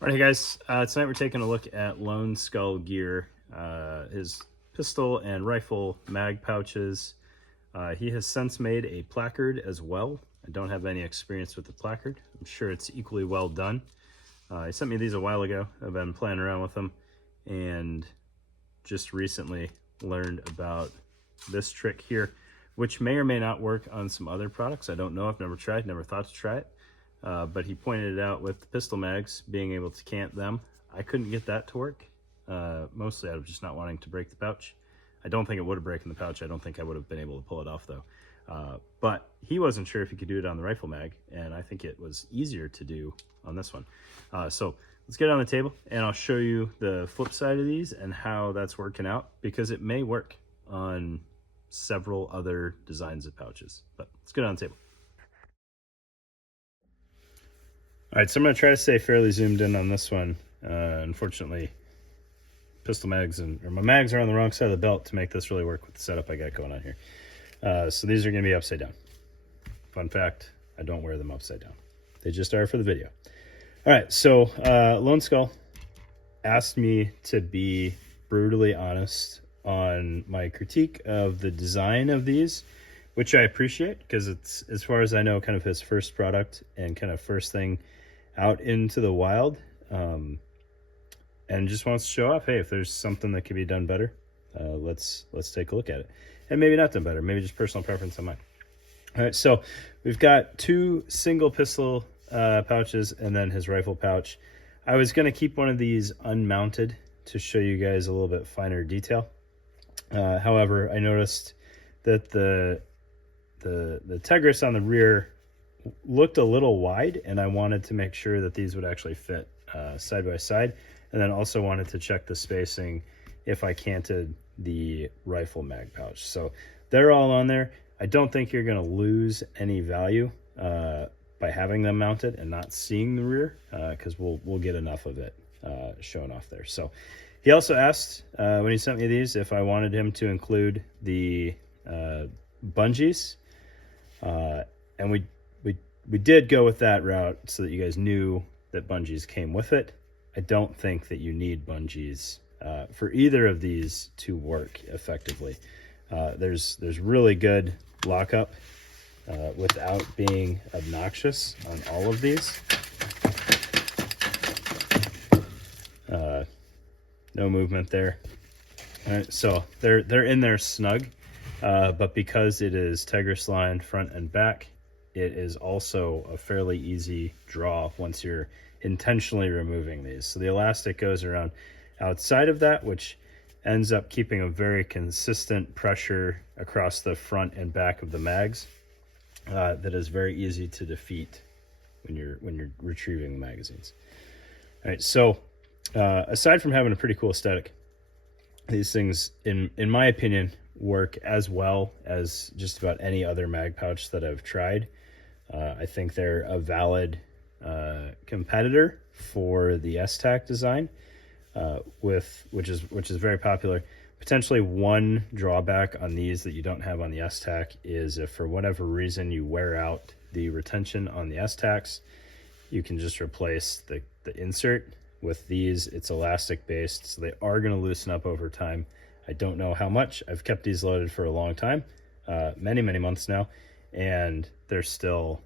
All right, hey guys. Tonight we're taking a look at LoneSkull gear, his pistol and rifle mag pouches. He has since made a placard as well. I don't have any experience with the placard. I'm sure it's equally well done. He sent me these a while ago. I've been playing around with them and just recently learned about this trick here, which may or may not work on some other products. I don't know. I've never tried, never thought to try it. But he pointed it out with the pistol mags, being able to cant them. I couldn't get that to work, mostly out of just not wanting to break the pouch. I don't think it would have broken the pouch. I don't think I would have been able to pull it off though. But he wasn't sure if he could do it on the rifle mag, and I think it was easier to do on this one. So let's get it on the table and I'll show you the flip side of these and how that's working out, because it may work on several other designs of pouches. But let's get it on the table. All right, so I'm going to try to stay fairly zoomed in on this one. Unfortunately, pistol mags or my mags are on the wrong side of the belt to make this really work with the setup I got going on here. So these are going to be upside down. Fun fact, I don't wear them upside down. They just are for the video. All right, so LoneSkull asked me to be brutally honest on my critique of the design of these, which I appreciate, because it's, as far as I know, kind of his first product and kind of first thing out into the wild, and just wants to show off, hey, if there's something that could be done better, let's take a look at it. And maybe not done better, maybe just personal preference on mine. All right, so we've got two single pistol pouches and then his rifle pouch. I was going to keep one of these unmounted to show you guys a little bit finer detail. However, I noticed that the Tegris on the rear looked a little wide, and I wanted to make sure that these would actually fit side by side, and then also wanted to check the spacing if I canted the rifle mag pouch. So they're all on there. I don't think you're going to lose any value by having them mounted and not seeing the rear, because we'll get enough of it showing off there. So he also asked when he sent me these if I wanted him to include the bungees, and we did go with that route so that you guys knew that bungees came with it. I don't think that you need bungees for either of these to work effectively. There's really good lockup without being obnoxious on all of these. No movement there. All right, so they're in there snug, but because it is Tegris line front and back, it is also a fairly easy draw once you're intentionally removing these. So the elastic goes around outside of that, which ends up keeping a very consistent pressure across the front and back of the mags that is very easy to defeat when you're retrieving the magazines. All right, so aside from having a pretty cool aesthetic, these things, in my opinion, work as well as just about any other mag pouch that I've tried. I think they're a valid competitor for the S-Tac design, which is very popular. Potentially one drawback on these that you don't have on the S-Tac is if for whatever reason you wear out the retention on the S-Tacs, you can just replace the insert. With these, it's elastic based, so they are going to loosen up over time. I don't know how much. I've kept these loaded for a long time, many months now, and they're still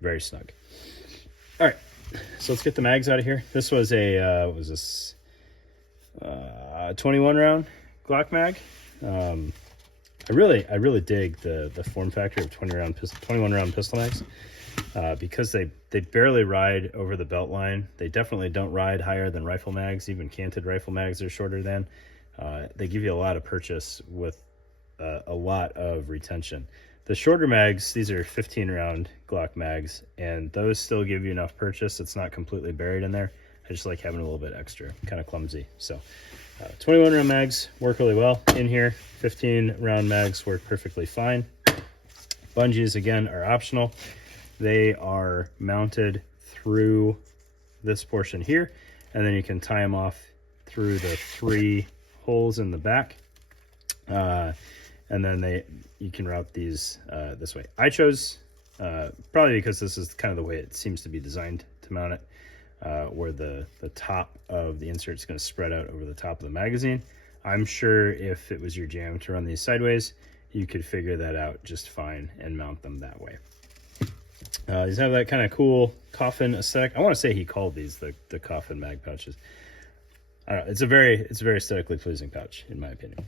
very snug. All right, so let's get the mags out of here. This was a 21 round Glock mag. I really dig the form factor of 21 round pistol mags, because they barely ride over the belt line. They definitely don't ride higher than rifle mags. Even canted rifle mags are shorter than. They give you a lot of purchase with a lot of retention. The shorter mags, these are 15 round Glock mags, and those still give you enough purchase. It's not completely buried in there. I just like having a little bit extra, kind of clumsy. So 21 round mags work really well in here. 15 round mags work perfectly fine. Bungees, again, are optional. They are mounted through this portion here, and then you can tie them off through the 3 holes in the back, and then you can route these this way. I chose, probably because this is kind of the way it seems to be designed to mount it, where the top of the insert is going to spread out over the top of the magazine. I'm sure if it was your jam to run these sideways, you could figure that out just fine and mount them that way. These have that kind of cool coffin aesthetic. I want to say he called these the coffin mag pouches. I don't know. It's a very aesthetically pleasing pouch, in my opinion.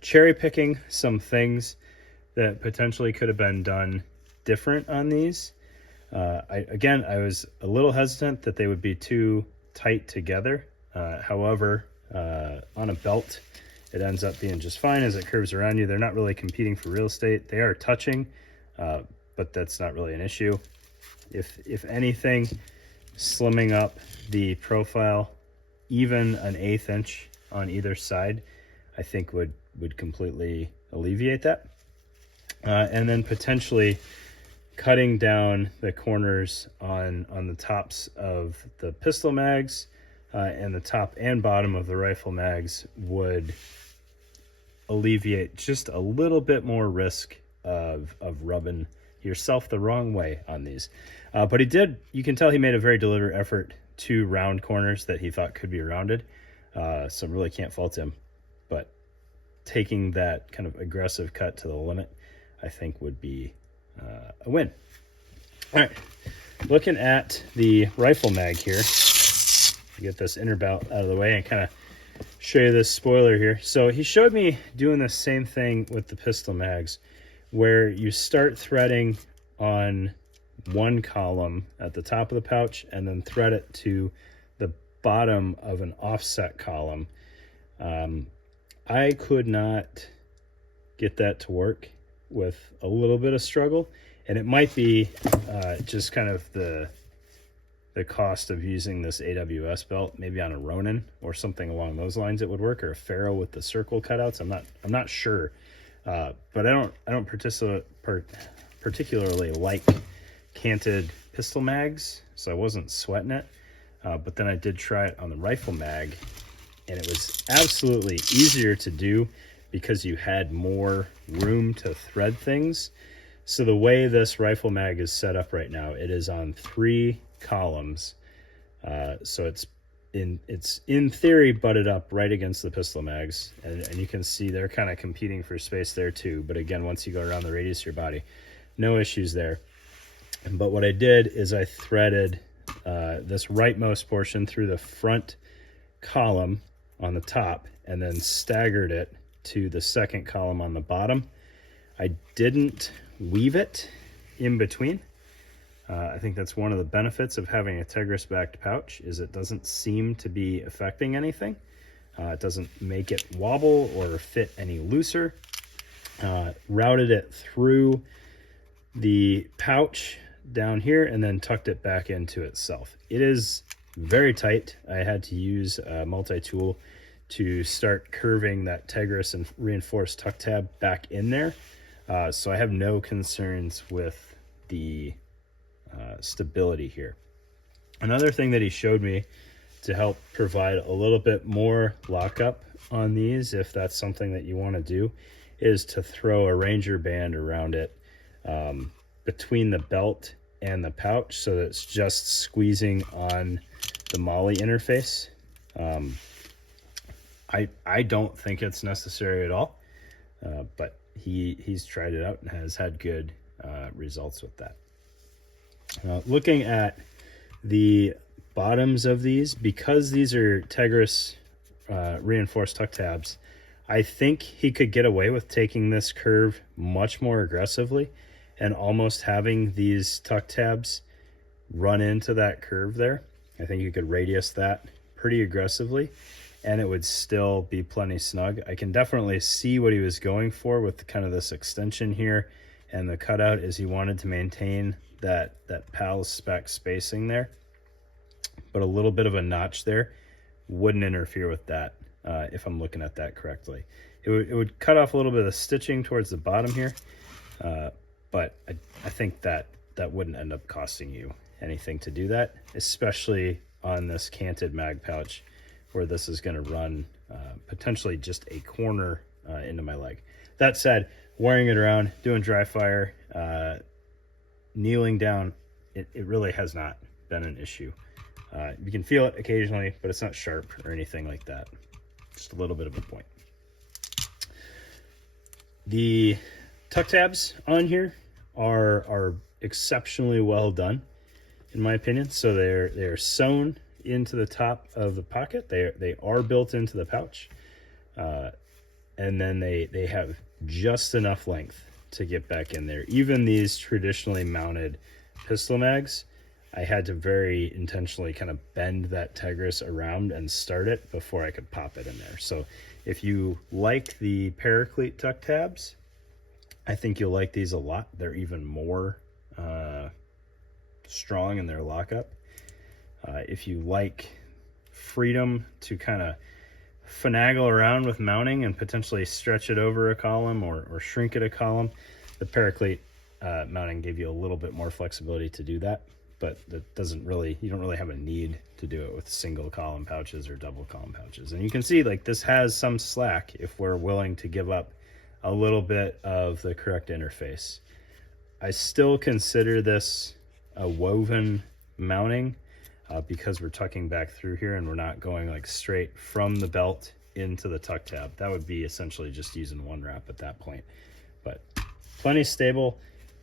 Cherry picking some things that potentially could have been done different on these. I was a little hesitant that they would be too tight together. However, on a belt, it ends up being just fine as it curves around you. They're not really competing for real estate. They are touching, but that's not really an issue. If anything, slimming up the profile even an 1/8 inch on either side, I think would completely alleviate that. And then potentially cutting down the corners on the tops of the pistol mags and the top and bottom of the rifle mags would alleviate just a little bit more risk of rubbing yourself the wrong way on these. But you can tell he made a very deliberate effort to round corners that he thought could be rounded. So really can't fault him. But taking that kind of aggressive cut to the limit, I think would be a win. All right, looking at the rifle mag here, get this inner bout out of the way and kind of show you this spoiler here. So he showed me doing the same thing with the pistol mags, where you start threading on one column at the top of the pouch and then thread it to the bottom of an offset column. I could not get that to work with a little bit of struggle, and it might be just kind of the cost of using this AWS belt. Maybe on a Ronin or something along those lines it would work, or a Pharaoh with the circle cutouts. I'm not sure, but I don't particularly like canted pistol mags, so I wasn't sweating it. But then I did try it on the rifle mag, and it was absolutely easier to do because you had more room to thread things. So the way this rifle mag is set up right now, it is on 3 columns. So it's in theory butted up right against the pistol mags, and you can see they're kind of competing for space there too. But again, once you go around the radius of your body, no issues there. But what I did is I threaded this rightmost portion through the front column on the top and then staggered it to the second column on the bottom. I didn't weave it in between. I think that's one of the benefits of having a Tegris backed pouch, is it doesn't seem to be affecting anything. It doesn't make it wobble or fit any looser. Routed it through the pouch down here and then tucked it back into itself. It is very tight. I had to use a multi-tool to start curving that Tegris and reinforced tuck tab back in there. So I have no concerns with the stability here. Another thing that he showed me to help provide a little bit more lockup on these, if that's something that you want to do, is to throw a Ranger band around it between the belt and the pouch, so that it's just squeezing on the MOLLE interface. I don't think it's necessary at all, but he's tried it out and has had good results with that. Looking at the bottoms of these, because these are Tegris reinforced tuck tabs, I think he could get away with taking this curve much more aggressively and almost having these tuck tabs run into that curve there. I think you could radius that pretty aggressively and it would still be plenty snug. I can definitely see what he was going for with kind of this extension here, and the cutout is he wanted to maintain that PAL spec spacing there, but a little bit of a notch there wouldn't interfere with that if I'm looking at that correctly. It would cut off a little bit of the stitching towards the bottom here, but I think that wouldn't end up costing you anything to do that, especially on this canted mag pouch where this is going to run potentially just a corner into my leg. That said, wearing it around, doing dry fire, kneeling down, it really has not been an issue. You can feel it occasionally, but it's not sharp or anything like that. Just a little bit of a point. The tuck tabs on here are exceptionally well done, in my opinion. So they're sewn into the top of the pocket. They are built into the pouch, and then they have just enough length to get back in there. Even these traditionally mounted pistol mags, I had to very intentionally kind of bend that Tegris around and start it before I could pop it in there. So if you like the Paraclete tuck tabs, I think you'll like these a lot. They're even more strong in their lockup. If you like freedom to kind of finagle around with mounting and potentially stretch it over a column or shrink it a column, the Paraclete mounting gave you a little bit more flexibility to do that, but that doesn't really, you don't really have a need to do it with single column pouches or double column pouches. And you can see like this has some slack if we're willing to give up a little bit of the correct interface. I still consider this a woven mounting because we're tucking back through here and we're not going like straight from the belt into the tuck tab. That would be essentially just using one wrap at that point. But plenty stable,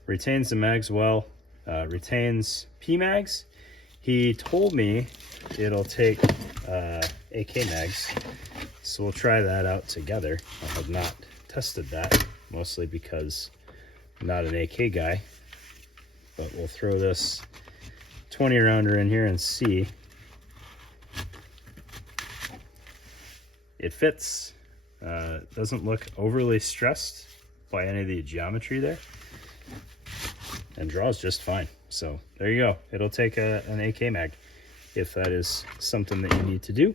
retains the mags well, retains P-mags. He told me it'll take AK mags, so we'll try that out together. I have not tested that, mostly because I'm not an AK guy, but we'll throw this 20 rounder in here and see. It fits. Doesn't look overly stressed by any of the geometry there, and draws just fine. So there you go. It'll take an AK mag if that is something that you need to do,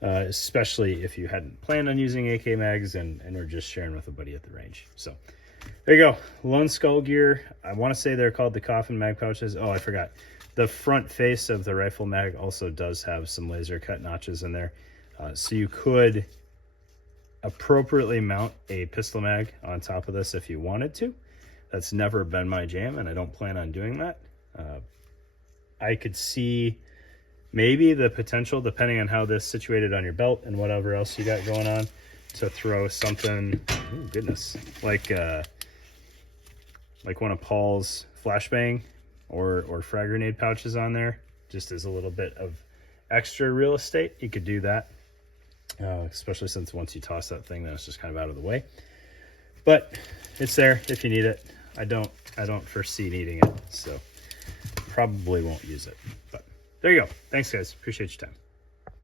especially if you hadn't planned on using AK mags and are just sharing with a buddy at the range. So there you go. LoneSkull gear. I want to say they're called the Coffin mag pouches. Oh, I forgot. The front face of the rifle mag also does have some laser cut notches in there. So you could appropriately mount a pistol mag on top of this if you wanted to. That's never been my jam, and I don't plan on doing that. I could see maybe the potential, depending on how this is situated on your belt and whatever else you got going on, to throw something, oh goodness, like one of Paul's flashbang or frag grenade pouches on there, just as a little bit of extra real estate. You could do that, especially since once you toss that thing, then it's just kind of out of the way. But it's there if you need it. I don't foresee needing it, so probably won't use it. But there you go. Thanks, guys. Appreciate your time.